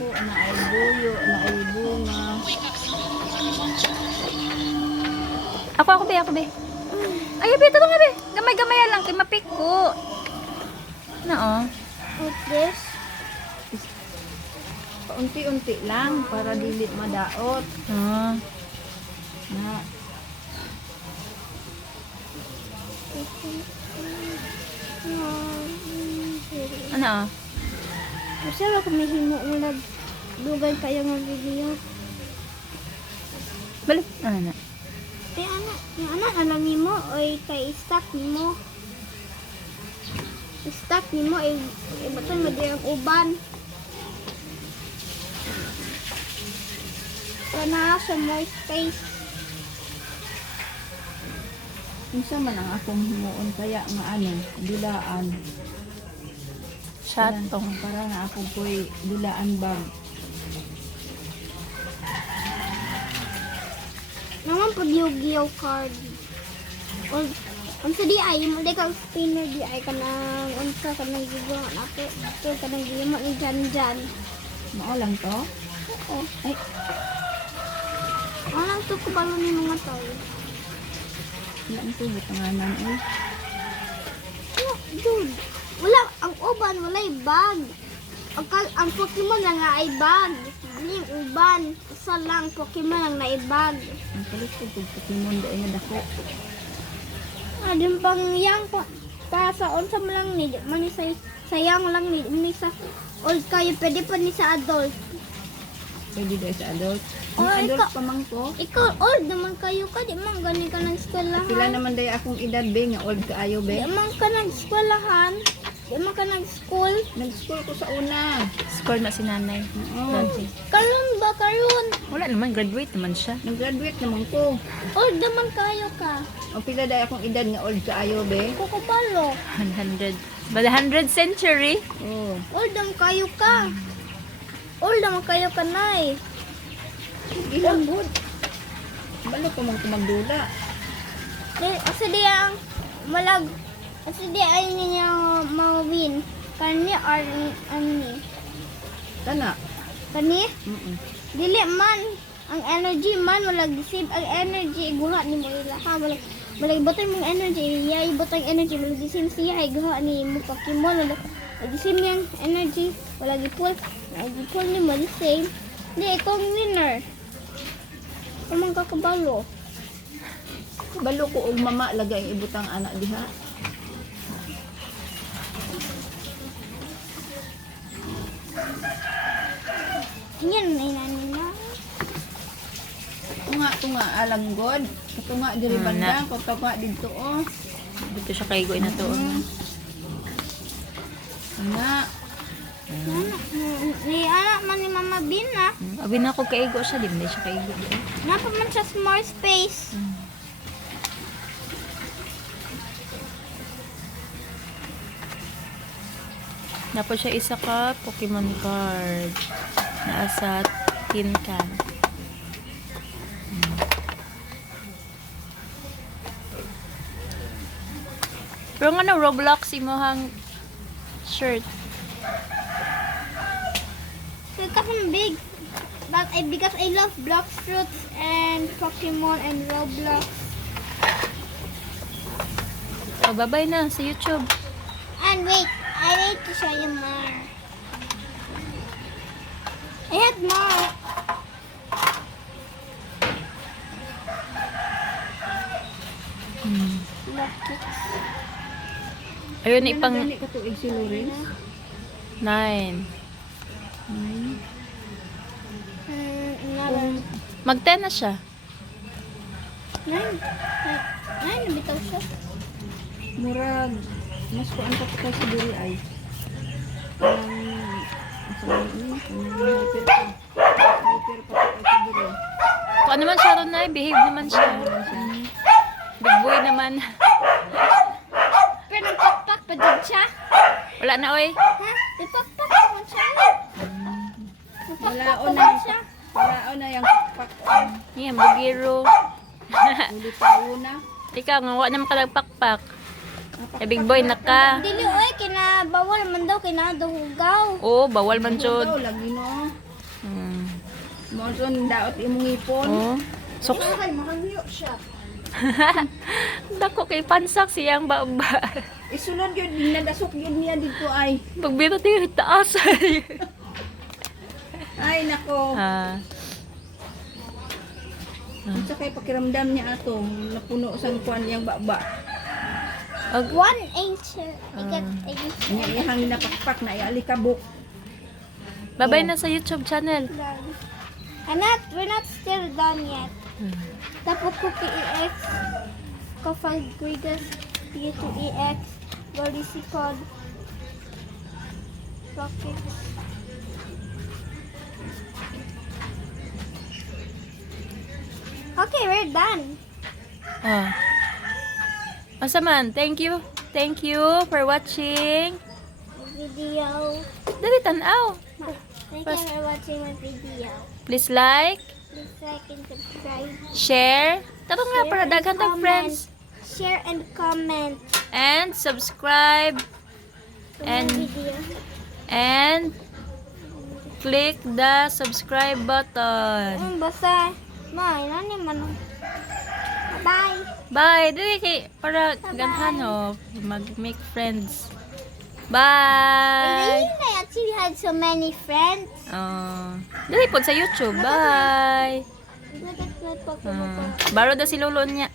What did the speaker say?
dako na ay buyo, na ay bunga. Ako, be. Ay, be, ito nga, be. Gamay-gamay lang, kay mapik ko. Na, oh. With this. Paunti-unti lang para dili madaot. Ah. Na, Ano, oh? Masarap ako may himo mo nagdugan kayo ng video. Balik. Ano na? Yung anak, alam mo, ay kay stack mo. Stack mo, ay baton mo din ang uban. Kana sa more space. unsa man ang akong himuon kaya nga ano, dilaan. Shatong. Para na ako po'y dilaan bag. Naman po Yu-Gi-Oh card. O, unsa di ay, mo di kang spinner di ay kanang unsa kanang gigong nato. Ito kanang gimo ni Jan. Mao lang to? Oo. Ay, Alang to ko balo ni mga tao. wala ang tugot ang anan eh. Oh, dude. Wala, ang uban, walay bag. Ang Pokemon lang nga ay bag. Hindi yung uban. Isa lang, Pokemon lang na ay bag. Ang kulit ko pag Pokemon dahil nga dako. Din pang yang para sa unsa mo lang ni man ni sayang lang ni sa old kayo pwede pa ni sa adult. Pwede dahil sa adult. Ang Oh, adult ikaw- pa man ko. Ikaw old naman kayo ka di man gani ka ng eskwelahan. Pila naman dahil akong edad be, nga old kaayo Di be. man ka ng eskwelahan. Di man ka ng school. Nag-school ko sa una. Score na si nanay. Oo. Dati. Karon ba karon? Wala naman, graduate naman siya. Nag-graduate naman ko. Old naman kayo ka. O pila dahil akong edad nga old kaayo be. Kukupalo. 100. Ba, the 100th century? Oo. Old naman kayo ka. Old naman kayo ka nay. Ilang good. Balo ko mong kumagdula. Asa di ang malag asa di ay niya mawin. Kani or ani. Kana. Kani Mm. dili man ang energy man wala gisib ang energy guha ni mo ila ha wala ibutang mong energy iya ibutang energy wala gisib siya ay guha ni mo Pokemon wala gisib yang energy wala gipul ni mo the same di itong winner kumang kakabalo. Balo ko og mama lagay ang ibutang anak diha. Yan na inani na. Tunga alanggod. Tunga diri Mm, banda ko tunga didto oh. Dito siya kay Goy na to. Tunga. Ni anak man ni Mama Bin na. Abi na ako kaigo siya, di ba siya kaigo. Napa man siya small space. Dapat siya isa ka Pokemon card. Nasa tin can. Pero nga na Roblox imohang shirt. So kasing big. But because I love block fruits and Pokemon and Roblox. Oh, bye-bye na sa YouTube. And wait, I need to show you more. I had more. Block kits. Ayun, ipang Dali ka to si Lawrence. 9. Another. Mag-10 na siya. Nine. Nine, nabitaw siya. Murag mas kuan pa kay si diri ay. Hyper pa kay si diri. Kung ano man siya ron na, behave naman siya. Big boy naman. Pero nagpakpak pa din siya. Wala na, oy. Ha? Nagpakpak naman siya. Nagpakpak Wala pa o na. din siya. Wala na yang pak. Yan, bugiro. Ulit pa una. Ikaw, nga, wala naman ka nagpakpak. Eh, big boy, naka. Dili oy kinabawal man daw kinadahugaw. Oo, bawal man jud. Daw lagi no. Mo son daot imong ipon. Oh. So, Ay, makangiyo siya. dako kay pansak siyang baba. Isunod yun, nagasok yun niya dito ay. Pagbiro tayo, taas. Ay, nako. Ang sakay pakiramdam niya ato, napuno sa kuan niyang baba. One ancient. Niya ihang napakpak na ialikabok. Babay na sa YouTube channel. We're not still done yet. Tapos ko PEX, Cofagrigas, P2EX, Golisicod, Rockets. Okay, we're done. Asa man, thank you. Thank you for watching. Video. Dali tanaw. Thank you for watching my video. Please like, Please like and subscribe. share. Tapos nga Share para and daghan tag comment. friends. Share and comment And subscribe to And- my video. and click the subscribe button. Basta, nani man. Bye. Bye. Dili kay para ganhan oh, mag-make friends. Bye. I actually had so many friends. Dili po sa YouTube. Bye. Look at my Pokemon. Baro da si lolo niya.